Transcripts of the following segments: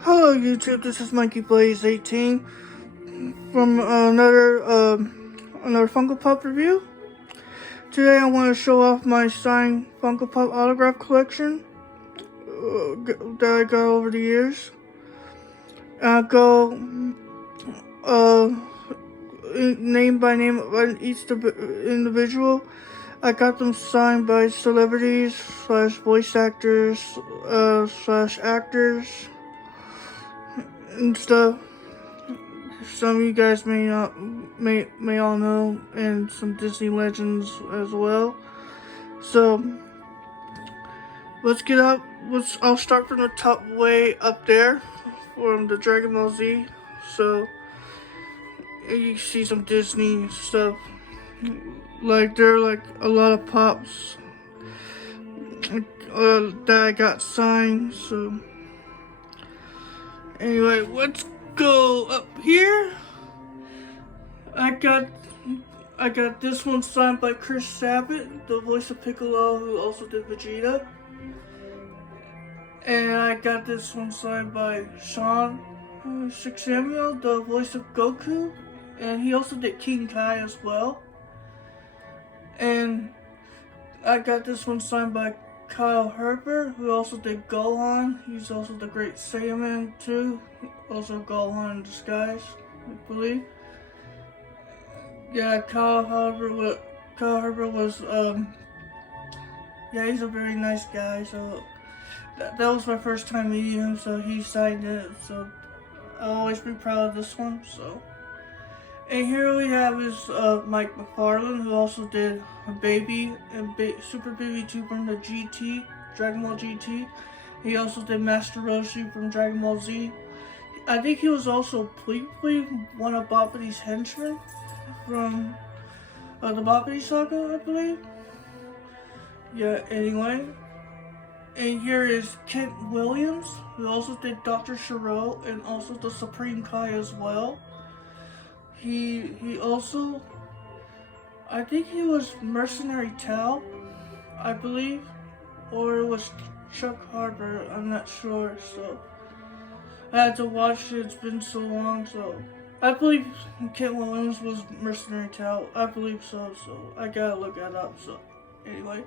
Hello YouTube, this is Monkey Blaze 18 from another Funko Pop review. Today I want to show off my signed Funko Pop autograph collection that I got over the years. I'll go name by name of each individual. I got them signed by celebrities slash voice actors slash actors and stuff. Some of you guys may all know, and some Disney legends as well. So I'll start from the top, way up there, from the Dragon Ball Z. So you see some Disney stuff. Like there are like a lot of pops that I got signed. So anyway, let's go up here. I got this one signed by Chris Sabat, the voice of Piccolo, who also did Vegeta. And I got this one signed by Sean Samuel, the voice of Goku, and he also did King Kai as well. And I got this one signed by Kyle Herber, who also did Gohan. He's also the Great Saiyaman too, also Gohan in disguise, I believe. Yeah, Kyle Herber was yeah, he's a very nice guy. So that was my first time meeting him. So he signed it. So I'll always be proud of this one. So, and here we have is Mike McFarlane, who also did Baby and Super Baby 2 from the GT, Dragon Ball GT. He also did Master Roshi from Dragon Ball Z. I think he was also one of Boppity's henchmen from the Boppity Saga, I believe. Yeah, anyway. And here is Kent Williams, who also did Dr. Shiro and also the Supreme Kai as well. He also, I think he was Mercenary Tao, I believe, or it was Chuck Harper, I'm not sure. So I had to watch it, it's been so long. So I believe Kent Williams was Mercenary Tao, I believe so. So I gotta look that up. So anyway,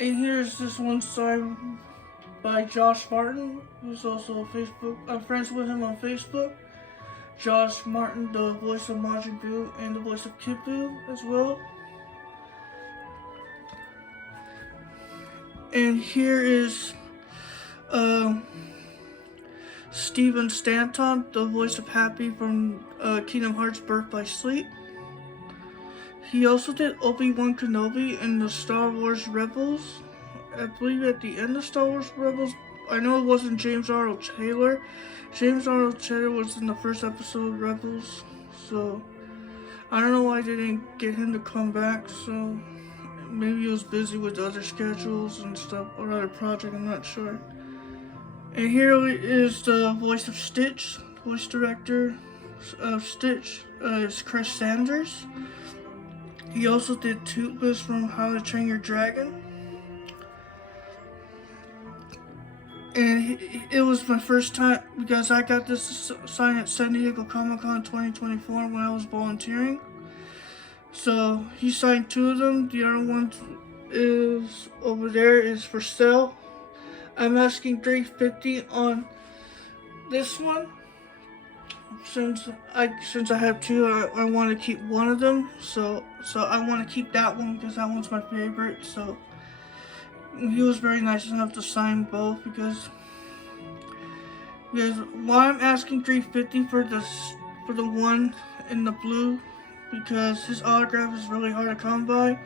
and here's this one signed by Josh Martin, who's also I'm friends with him on Facebook. Josh Martin, the voice of Majin Buu and the voice of Kid Buu as well. And here is Steven Stanton, the voice of Happy from Kingdom Hearts Birth by Sleep. He also did Obi-Wan Kenobi in the Star Wars Rebels. I believe at the end of Star Wars Rebels. I know it wasn't James Arnold Taylor. James Arnold Taylor was in the first episode of Rebels. So I don't know why they didn't get him to come back. So maybe he was busy with other schedules and stuff, or other project, I'm not sure. And here is the voice of Stitch. Voice director of Stitch is Chris Sanders. He also did Toothless from How to Train Your Dragon. And it was my first time, because I got this sign at San Diego Comic-Con 2024 when I was volunteering. So he signed 2 of them. The other one is over there, is for sale. I'm asking $350 on this one. Since I have 2, I want to keep one of them. So I want to keep that one because that one's my favorite. So he was very nice enough to sign both, because why I'm asking $350 for the one in the blue, because his autograph is really hard to come by.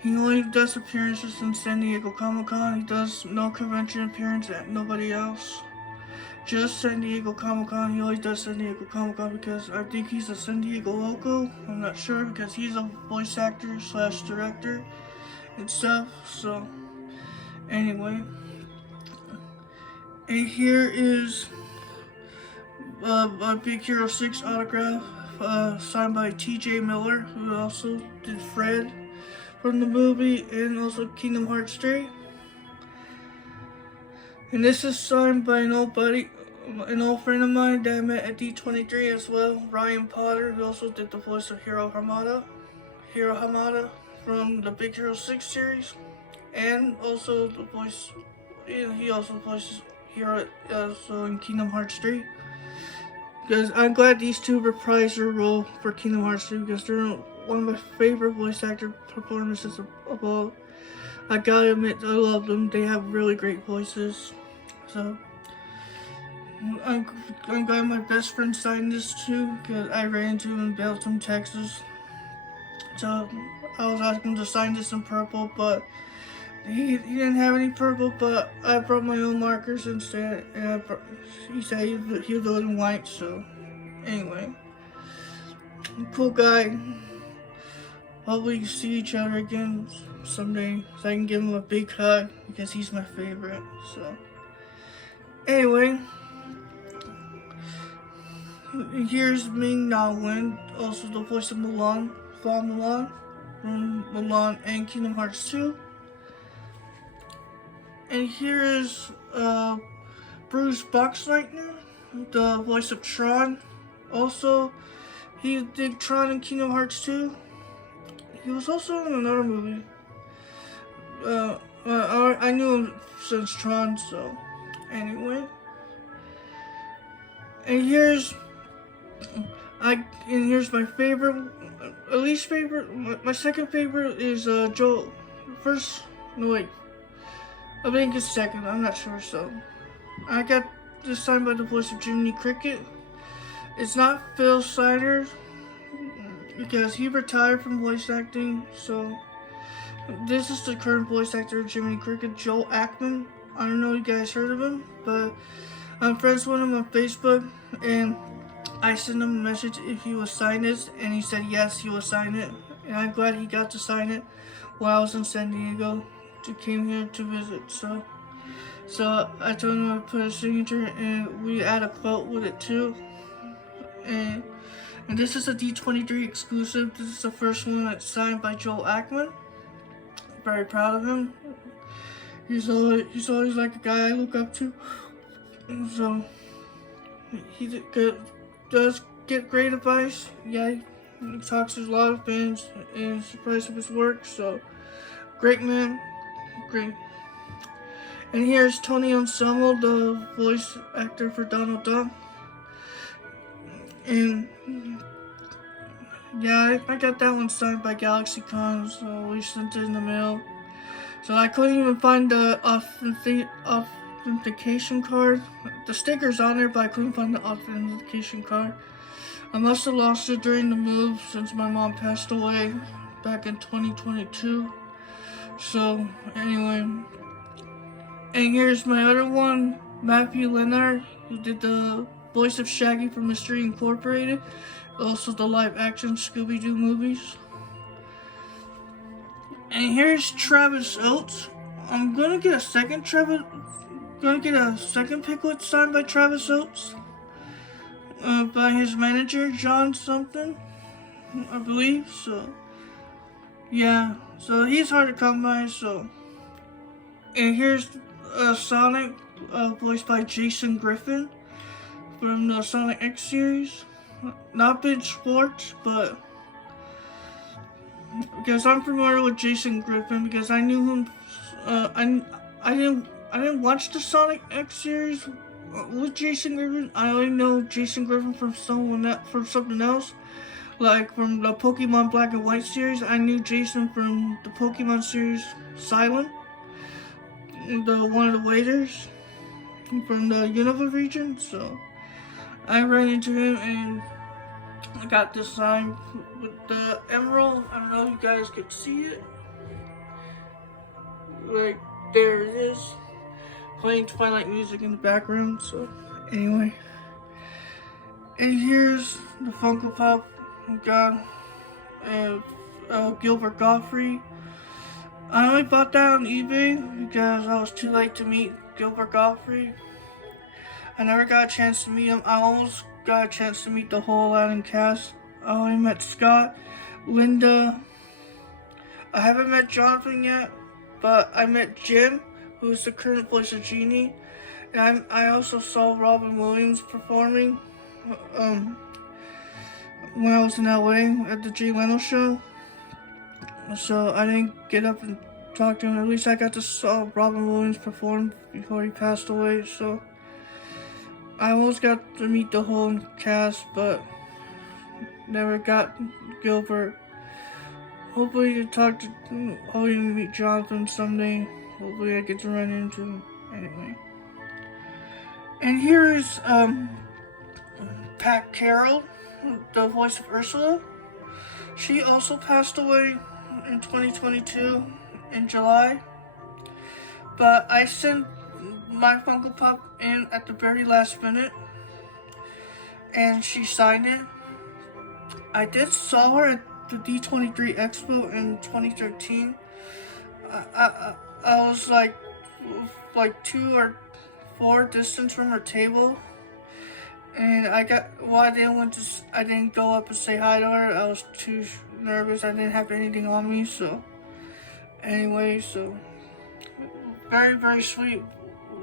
He only does appearances in San Diego Comic-Con. He does no convention appearance at nobody else. Just San Diego Comic-Con. He always does San Diego Comic-Con because I think he's a San Diego local. I'm not sure, because he's a voice actor slash director and stuff. So anyway, and here is a Big Hero 6 autograph signed by T.J. Miller, who also did Fred from the movie and also Kingdom Hearts 3. And this is signed by an old buddy an old friend of mine that I met at D23 as well, Ryan Potter, who also did the voice of Hiro Hamada from the Big Hero 6 series, and also the voice, he also voices Hiro in Kingdom Hearts 3. Because I'm glad these two reprised their role for Kingdom Hearts 3 because they're one of my favorite voice actor performances of all. I gotta admit, I love them. They have really great voices. So, I'm glad my best friend signed this too because I ran into him in Belton, Texas. So, I was asking him to sign this in purple, but he didn't have any purple, but I brought my own markers instead, and he said he'll do it in white, so anyway. Cool guy. Hopefully we see each other again someday, so I can give him a big hug, because he's my favorite, so. Anyway. Here's Ming Na Wen, also the voice of Mulan, from Mulan and Kingdom Hearts 2. And here is Bruce Boxleitner, the voice of Tron. Also, he did Tron in Kingdom Hearts 2. He was also in another movie. I knew him since Tron, so anyway. And here's my favorite, least favorite. My second favorite is Joel. First, no wait. I think it's second. I'm not sure. So, I got this signed by the voice of Jiminy Cricket. It's not Phil Snyder because he retired from voice acting. So, this is the current voice actor of Jiminy Cricket, Joel Ackman. I don't know if you guys heard of him, but I'm friends with him on Facebook, and I sent him a message if he would sign this, and he said yes, he would sign it. And I'm glad he got to sign it while I was in San Diego. Came here to visit, so I told him I'd put a signature, and we add a quote with it too. And this is a D23 exclusive. This is the first one that's signed by Joel Ackman. Very proud of him. He's always like a guy I look up to. So he does get great advice. Yeah, he talks to a lot of fans and is surprised of his work. So great man. Great. And here's Tony Anselmo, the voice actor for Donald Duck. And yeah, I got that one signed by GalaxyCon, so we sent it in the mail. So I couldn't even find the authentication card. The sticker's on there, but I couldn't find the authentication card. I must have lost it during the move since my mom passed away back in 2022. So, anyway. And here's my other one, Matthew Leonard, who did the voice of Shaggy from Mystery Incorporated. Also the live-action Scooby-Doo movies. And here's Travis Oates. I'm gonna get a second Piglet signed by Travis Oates. By his manager, John something, I believe, so. Yeah, so he's hard to come by, so. And here's Sonic, voiced by Jason Griffin from the Sonic X series. Not Ben Schwartz, but because I'm familiar with Jason Griffin because I knew him. I didn't watch the Sonic X series with Jason Griffin. I only know Jason Griffin from something else. Like from the Pokemon Black and White series, I knew Jason from the Pokemon series Silent, one of the waiters from the Unova region. So I ran into him and I got this sign with the emerald. I don't know if you guys could see it. Like there it is, playing Twilight music in the background. So anyway, and here's the Funko Pop. Got Gilbert Gottfried. I only bought that on eBay because I was too late to meet Gilbert Gottfried. I never got a chance to meet him. I almost got a chance to meet the whole Aladdin cast. I only met Scott, Linda. I haven't met Jonathan yet, but I met Jim, who's the current voice of Genie, I also saw Robin Williams performing um, when I was in LA at the Jay Leno show. So I didn't get up and talk to him. At least I got to saw Robin Williams perform before he passed away. So I almost got to meet the whole cast, but never got Gilbert. Hopefully to talk to, hopefully to meet Jonathan someday. Hopefully I get to run into him. Anyway. And here is Pat Carroll, the voice of Ursula. She also passed away in 2022 in July. But I sent my Funko Pop in at the very last minute, and she signed it. I did saw her at the D23 Expo in 2013. I was like 2 or 4 distance from her table, and I didn't go up and say hi to her. I was too nervous. I didn't have anything on me, so anyway, so very, very sweet,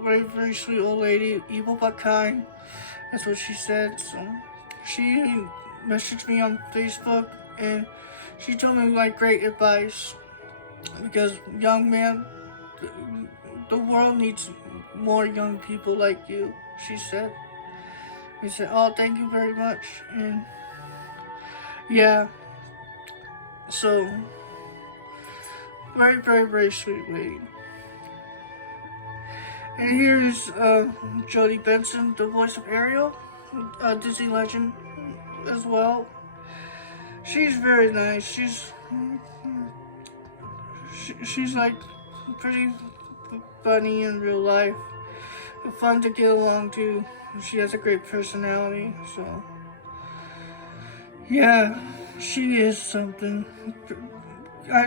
very sweet old lady, evil but kind. That's what she said. So she messaged me on Facebook, and she told me like great advice, because young man, the world needs more young people like you, she said. I said, oh, thank you very much. And yeah, so very sweet lady. And here's Jodie Benson, the voice of Ariel, Disney legend as well. She's very nice. She's like pretty funny in real life, fun to get along to. She has a great personality, so yeah, she is something.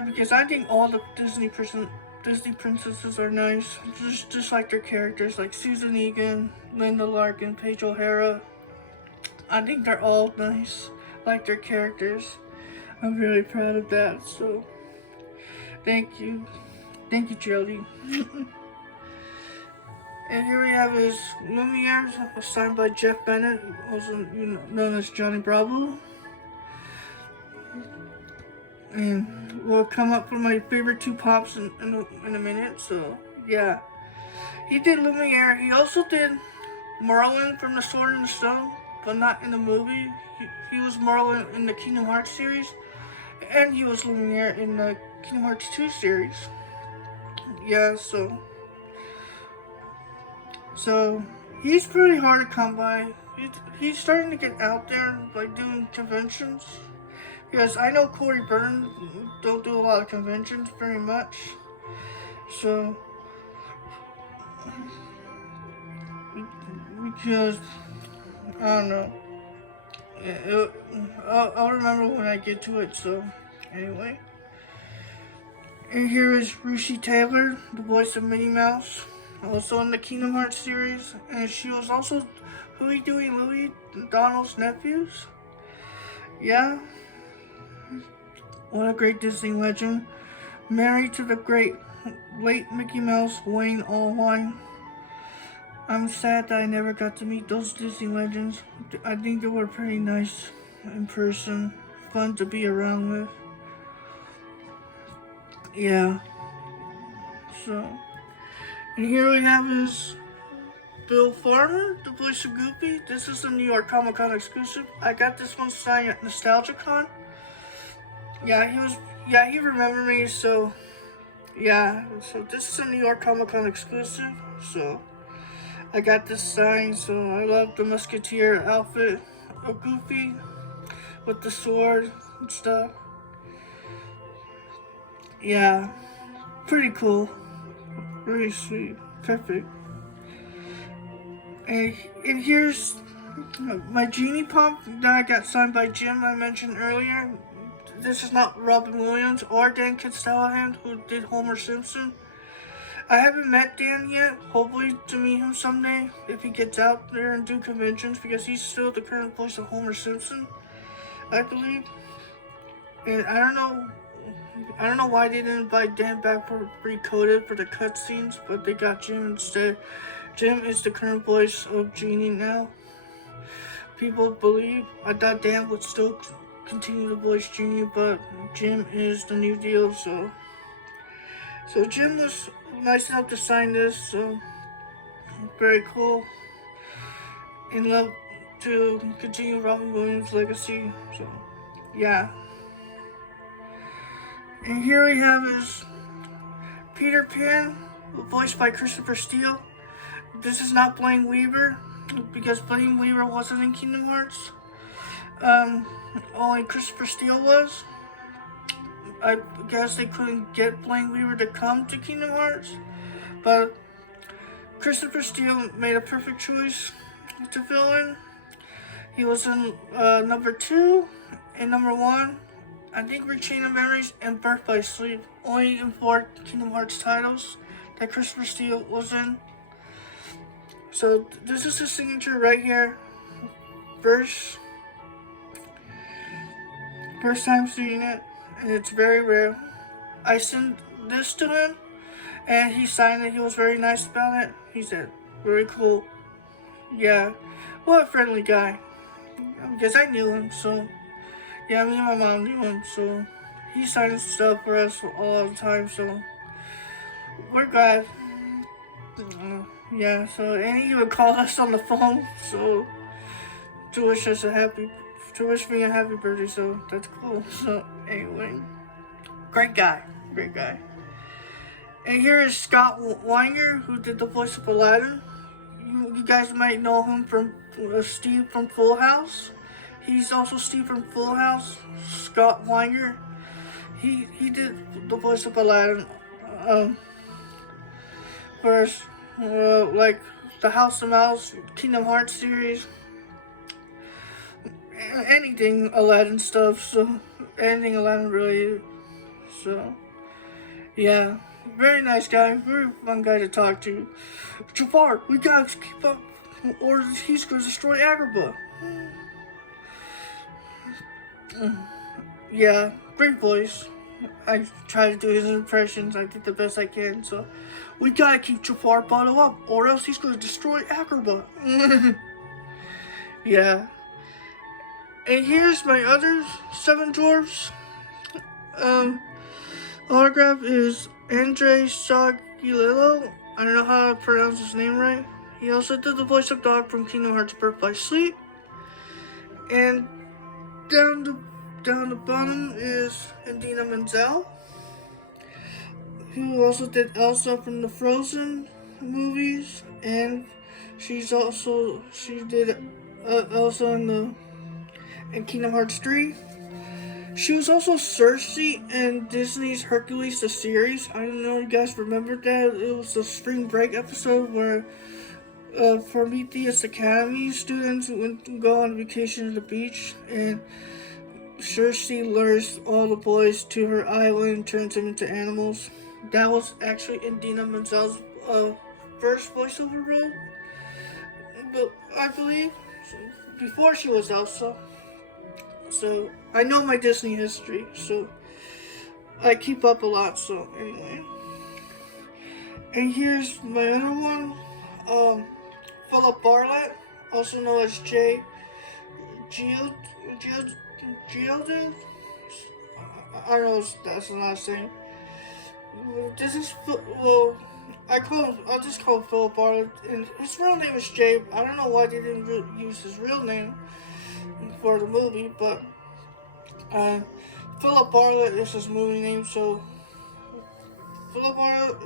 Because I think all the Disney princesses are nice, just like their characters, like Susan Egan, Linda Larkin, Paige O'Hara. I think they're all nice, like their characters. I'm really proud of that. So, thank you, Jodie. And here we have his Lumiere, signed by Jeff Bennett, also known as Johnny Bravo. And we'll come up with my favorite 2 pops in a minute. So yeah, he did Lumiere. He also did Merlin from the Sword and the Stone, but not in the movie. He was Merlin in the Kingdom Hearts series, and he was Lumiere in the Kingdom Hearts 2 series. Yeah, so he's pretty hard to come by. He's starting to get out there, like doing conventions. Because I know Corey Byrne don't do a lot of conventions very much. So, because, I don't know. I'll remember when I get to it, so, anyway. And here is Russi Taylor, the voice of Minnie Mouse, also in the Kingdom Hearts series. And she was also Huey, Dewey, Louie, Donald's nephews. Yeah. What a great Disney legend. Married to the great late Mickey Mouse, Wayne Allwine. I'm sad that I never got to meet those Disney legends. I think they were pretty nice in person. Fun to be around with. Yeah. So, and here we have is Bill Farmer, the voice of Goofy. This is a New York Comic Con exclusive. I got this one signed at NostalgiaCon. Yeah, he remembered me, so yeah, so this is a New York Comic Con exclusive, so I got this signed. So I love the Musketeer outfit of Goofy with the sword and stuff. Yeah, pretty cool, really sweet, perfect. And here's my Genie Pop that I got signed by Jim, I mentioned earlier. This is not Robin Williams or Dan Castellan, who did Homer Simpson. I haven't met Dan yet. Hopefully to meet him someday if he gets out there and do conventions, because he's still the current voice of Homer Simpson, I believe. And I don't know why they didn't invite Dan back for Recoded for the cutscenes, but they got Jim instead. Jim is the current voice of Genie now. People believe, I thought Dan would still continue to voice Genie, but Jim is the new deal, so Jim was nice enough to sign this, so very cool. In love to continue Robin Williams' legacy, so yeah. And here we have is Peter Pan, voiced by Christopher Steele. This is not Blaine Weaver, because Blaine Weaver wasn't in Kingdom Hearts. Only Christopher Steele was. I guess they couldn't get Blaine Weaver to come to Kingdom Hearts, but Christopher Steele made a perfect choice to fill in. He was in number 2 and number 1. I think Chain of Memories and Birth by Sleep. Only in 4 Kingdom Hearts titles that Christopher Steele was in. So this is his signature right here. First time seeing it, and it's very rare. I sent this to him, and he signed it. He was very nice about it. He said, very cool. Yeah, what a friendly guy. Because I knew him, so yeah, me and my mom knew him, so he signed stuff for us all the time, so we're glad. Yeah, so, and he even called us on the phone, so to wish me a happy birthday, so that's cool. So anyway, great guy. And here is Scott Weinger, who did the voice of Aladdin. You guys might know him from Steve from Full House. He's also Steve from Full House. Scott Weinger. He did the voice of Aladdin. First, like the House of Mouse, Kingdom Hearts series, anything Aladdin stuff. So anything Aladdin related. So yeah, very nice guy, very fun guy to talk to. Jafar, we gotta keep up, or he's gonna destroy Agrabah. Yeah, great voice. I try to do his impressions. I did the best I can. So we gotta keep Jafar bottled up, or else he's gonna destroy Agrabah. Yeah. And here's my other 7 dwarfs. Autograph is Andre Sagilillo. I don't know how to pronounce his name right. He also did the voice of Dog from Kingdom Hearts Birth by Sleep. And down the bottom is Idina Menzel, who also did Elsa from the Frozen movies, and she did Elsa in Kingdom Hearts 3. She was also Cersei in Disney's Hercules the series. I don't know if you guys remember that. It was the spring break episode where Prometheus Academy students went to go on vacation to the beach, and Cersei lures all the boys to her island and turns them into animals. That was actually Idina Menzel's first voiceover role, but I believe before she was Elsa. So I know my Disney history, so I keep up a lot. So anyway, and here's my other one, Philip Bartlett, also known as Jay Geodude. I don't know if that's the last name. This is I'll just call him Philip Bartlett, and his real name is Jay. I don't know why they didn't use his real name for the movie, but Philip Bartlett is his movie name, so Philip Bartlett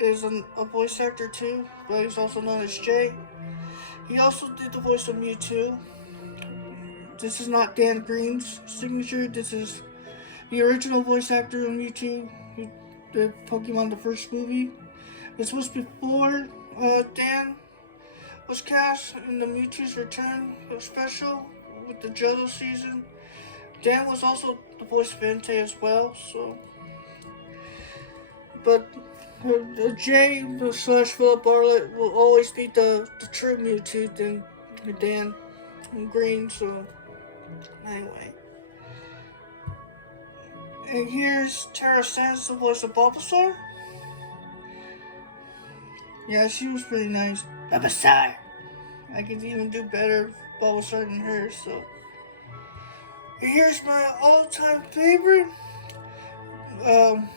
is a voice actor too, but he's also known as Jay. He also did the voice of Mewtwo. This is not Dan Green's signature. This is the original voice actor of Mewtwo, who did Pokemon the first movie. This was before Dan was cast in the Mewtwo's Return special with the Johto season. Dan was also the voice of Entei as well, so. But Jay / Philip Bartlett will always be the true Mewtwo than Dan Green, so. Anyway. And here's Tara Sands, the voice of Bulbasaur. Yeah, she was pretty nice a Messiah. I could even do better if Bulbasaur than her, so. Here's my all-time favorite. Um,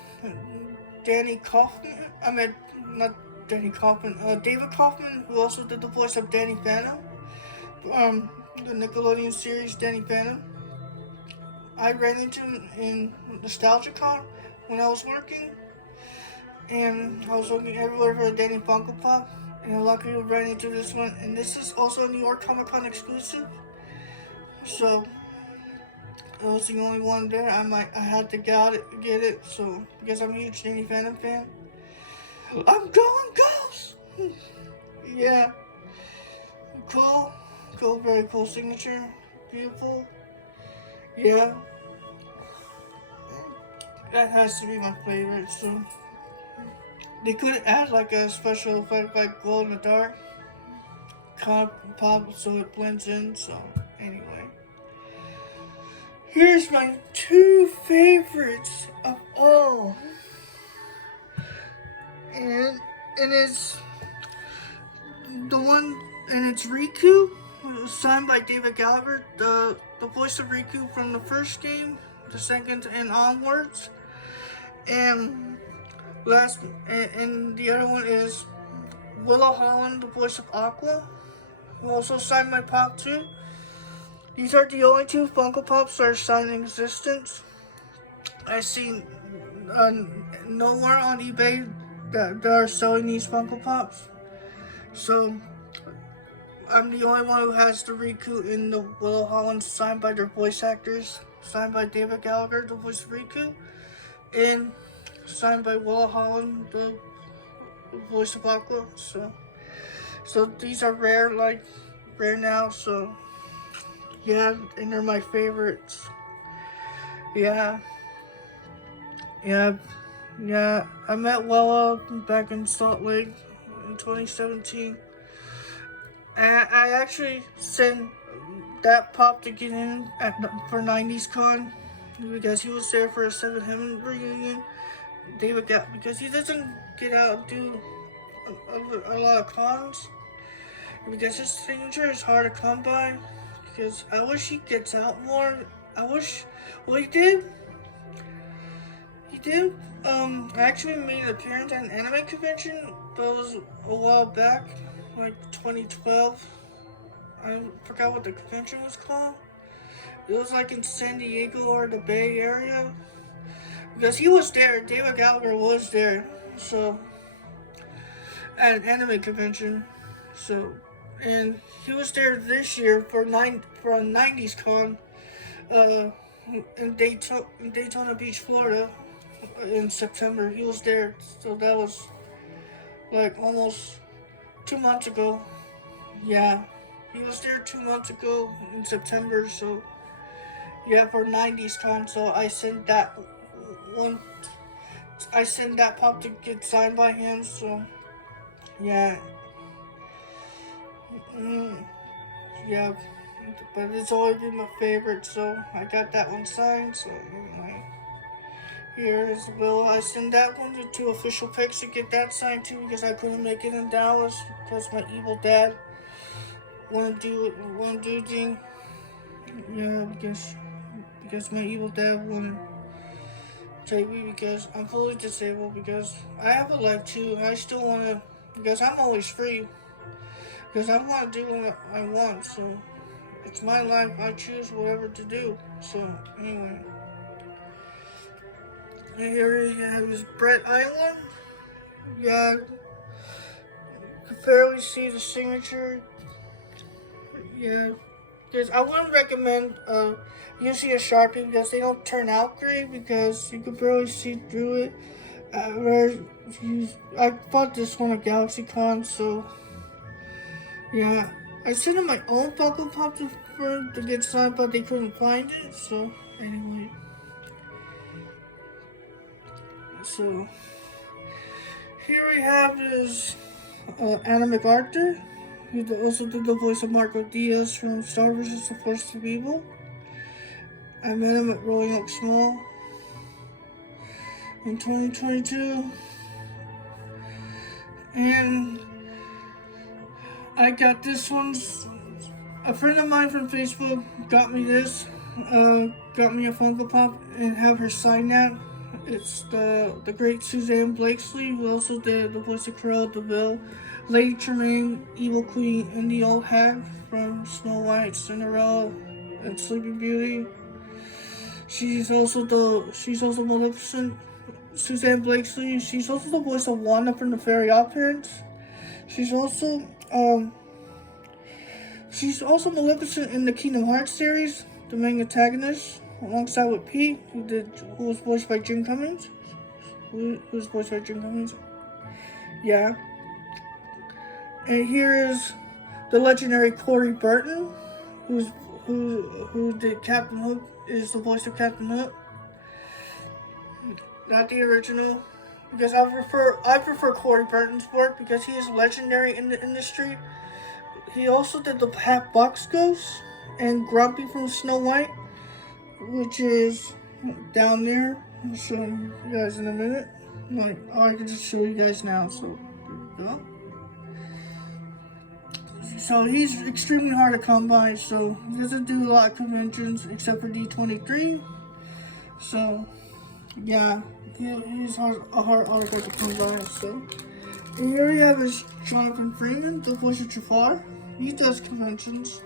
Danny Kaufman. I mean, not Danny Kaufman. David Kaufman, who also did the voice of Danny Phantom. The Nickelodeon series Danny Phantom. I ran into him in NostalgiaCon when I was working, and I was looking everywhere for a Danny Funko Pop, and I luckily ran into this one. And this is also a New York Comic Con exclusive, so it was the only one there. I had to get it. So because I'm a huge Danny Phantom fan, I'm going Ghost. Yeah, cool, very cool signature, beautiful. Yeah, that has to be my favorite. So they could add like a special effect like glow in the dark pop so it blends in. So anyway, here's my two favorites of all, and it's the one, and it's Riku, signed by David Gallagher, the voice of Riku from the first game, the second and onwards, and the other one is Willow Holland, the voice of Aqua, who also signed my Pop too. These are the only two Funko Pops that are signed in existence. I've seen nowhere on eBay that are selling these Funko Pops, so I'm the only one who has the Riku in the Willow Holland signed by their voice actors, signed by David Gallagher, the voice of Riku, and signed by Willow Holland, the voice of Aqua. So these are rare now. So yeah, and they're my favorites. Yeah. I met Wella back in Salt Lake in 2017. I actually sent that Pop to get in for 90s Con because he was there for a 7 Heaven reunion. Because he doesn't get out and do a lot of cons, because his signature is hard to come by. Because I wish he gets out more. Well, he did actually made an appearance at an anime convention, but it was a while back, like 2012. I forgot what the convention was called. It was like in San Diego or the Bay Area. Because he was there, David Gallagher was there, so, at an anime convention. So, and he was there this year for a 90s Con, in Daytona Beach, Florida, in September. He was there, so that was like almost 2 months ago. Yeah, he was there 2 months ago in September. So yeah, for 90s Con. So I sent that Pop to get signed by him. So yeah, yeah, but it's always been my favorite. So I got that one signed. So anyway. Here is Will. I sent that one to 2 official pics to get that signed too, because I couldn't make it in Dallas because my evil dad wanna do thing. Yeah, because my evil dad wouldn't take me because I'm fully disabled, because I have a life too, and I still wanna, because I'm always free, because I wanna do what I want. So it's my life. I choose whatever to do. So anyway. And here we have Brett Island. Yeah, you can barely see the signature. Yeah, because I wouldn't recommend using a Sharpie, because they don't turn out great, because you can barely see through it. I bought this one at GalaxyCon, so yeah. I sent in my own Funko Pop to get signed, but they couldn't find it. So anyway, so here we have is Anna MacArthur, who also did the voice of Marco Diaz from Star vs. The Force of Evil. I met him at Rolling Oaks Mall in 2022. And I got this one's a friend of mine from Facebook got me this. Got me a Funko Pop and have her sign that. It's the great Suzanne Blakesley, who also did the voice of Cruella de Vil, Lady Tremaine, Evil Queen, and the Old Hag from Snow White, Cinderella, and Sleeping Beauty. She's also Maleficent. Suzanne Blakesley. She's also the voice of Wanda from the Fairy Godparents. She's also Maleficent in the Kingdom Hearts series, the main antagonist, alongside with Pete, who was voiced by Jim Cummings. Yeah. And here is the legendary Corey Burton, who did Captain Hook, is the voice of Captain Hook. Not the original, because I prefer Corey Burton's work because he is legendary in the industry. He also did the Half Box Ghost and Grumpy from Snow White, which is down there. I'll show you guys in a minute. I can just show you guys now. So there we go. So he's extremely hard to come by. So he doesn't do a lot of conventions except for D23. So yeah, he's a hard article to come by. So and here we have is Jonathan Freeman, the voice of Jafar. He does conventions.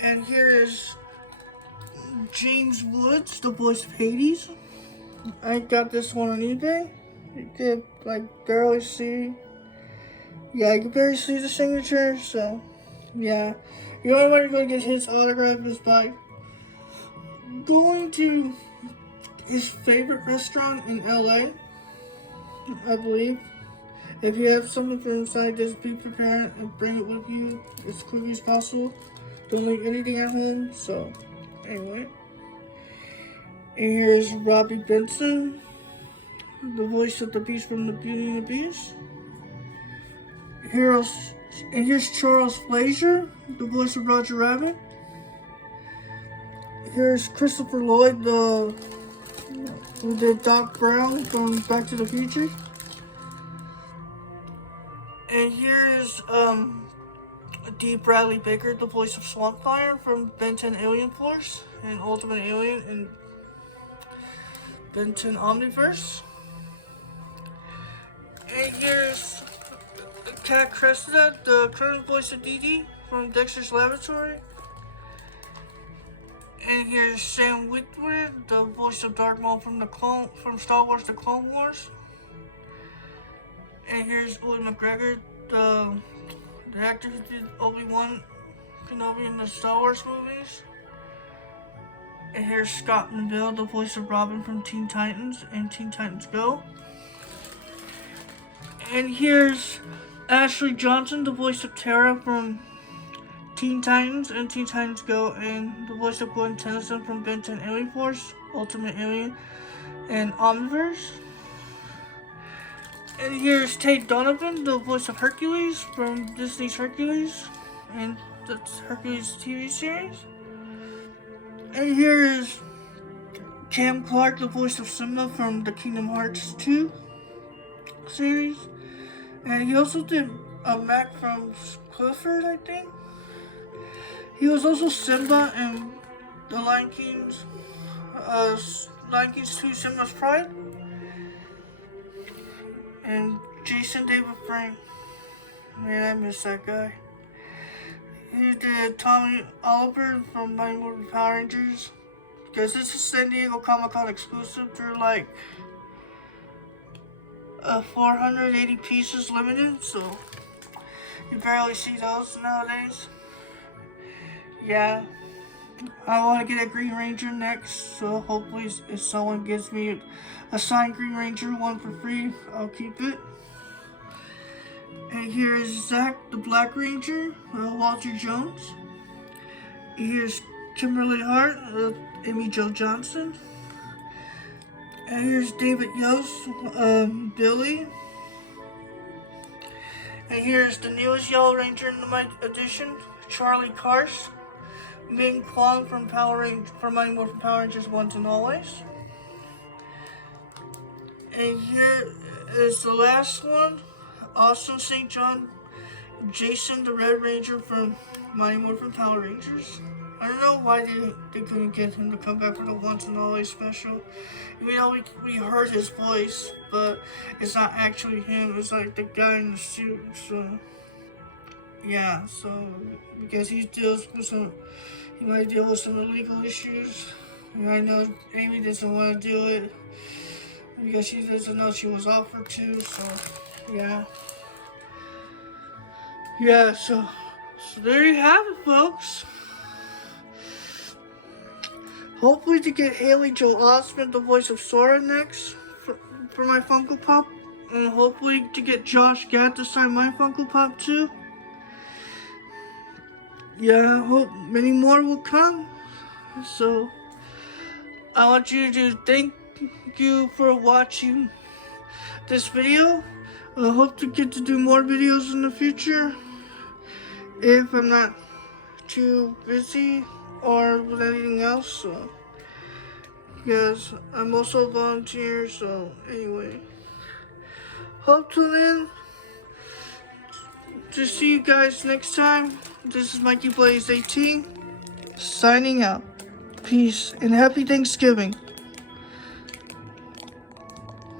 And here is James Woods, the voice of Hades. I got this one on eBay. You could barely see. Yeah, you can barely see the signature. So yeah, the only way you're gonna get his autograph is by going to his favorite restaurant in LA, I believe. If you have something from inside, just be prepared and bring it with you as quickly as possible. Don't leave anything at home. So, anyway. And here's Robbie Benson, the voice of the Beast from the Beauty and the Beast. Here's Charles Fleischer, the voice of Roger Rabbit. Here's Christopher Lloyd, who did Doc Brown from Back to the Future. And here's D. Bradley Baker, the voice of Swampfire from Ben 10 Alien Force and Ultimate Alien and Ben 10 Omniverse. And here's Kat Cressida, the current voice of Dee Dee from Dexter's Laboratory. And here's Sam Witwer, the voice of Darth Maul from Star Wars: The Clone Wars. And here's Owen McGregor, the actor who did Obi-Wan Kenobi in the Star Wars movies. And here's Scott Neville, the voice of Robin from Teen Titans and Teen Titans Go. And here's Ashley Johnson, the voice of Tara from Teen Titans and Teen Titans Go, and the voice of Gwen Tennyson from Ben 10 Alien Force, Ultimate Alien, and Omniverse. And here's Tate Donovan, the voice of Hercules from Disney's Hercules and the Hercules TV series. And here is Cam Clark, the voice of Simba from the Kingdom Hearts 2 series. And he also did Mac from Clifford, I think. He was also Simba in the Lion King's 2 Simba's Pride. And Jason David Frank. Man, I miss that guy. He did Tommy Oliver from Mighty Morphin Power Rangers. Because this is San Diego Comic-Con exclusive. They're like 480 pieces limited, so you barely see those nowadays. Yeah. I want to get a Green Ranger next, so hopefully if someone gives me a signed Green Ranger one for free, I'll keep it. And here is Zach, the Black Ranger, Walter Jones. And here's Kimberly Hart, Amy Jo Johnson. And here's David Yost, Billy. And here's the newest Yellow Ranger in the Mighty Edition, Charlie Karst. Ming Kwang from Mighty Morphin Power Rangers Once and Always. And here is the last one, Austin St. John Jason the Red Ranger from Mighty Morphin Power Rangers. I don't know why they couldn't get him to come back for the once and always special. You know, we heard his voice, but it's not actually him. It's like the guy in the suit. So yeah, so because he might deal with some illegal issues. And I know Amy doesn't want to do it because she doesn't know she was offered to. So yeah, yeah. So there you have it, folks. Hopefully to get Haley Joel Osment, the voice of Sora, next for my Funko Pop. And hopefully to get Josh Gad to sign my Funko Pop too. Yeah, I hope many more will come. So I want you to thank you for watching this video. I hope to get to do more videos in the future if I'm not too busy or with anything else. So because I'm also a volunteer. So anyway, hope to then to see you guys next time. This is Mikey Blaze 18 signing out. Peace and happy Thanksgiving.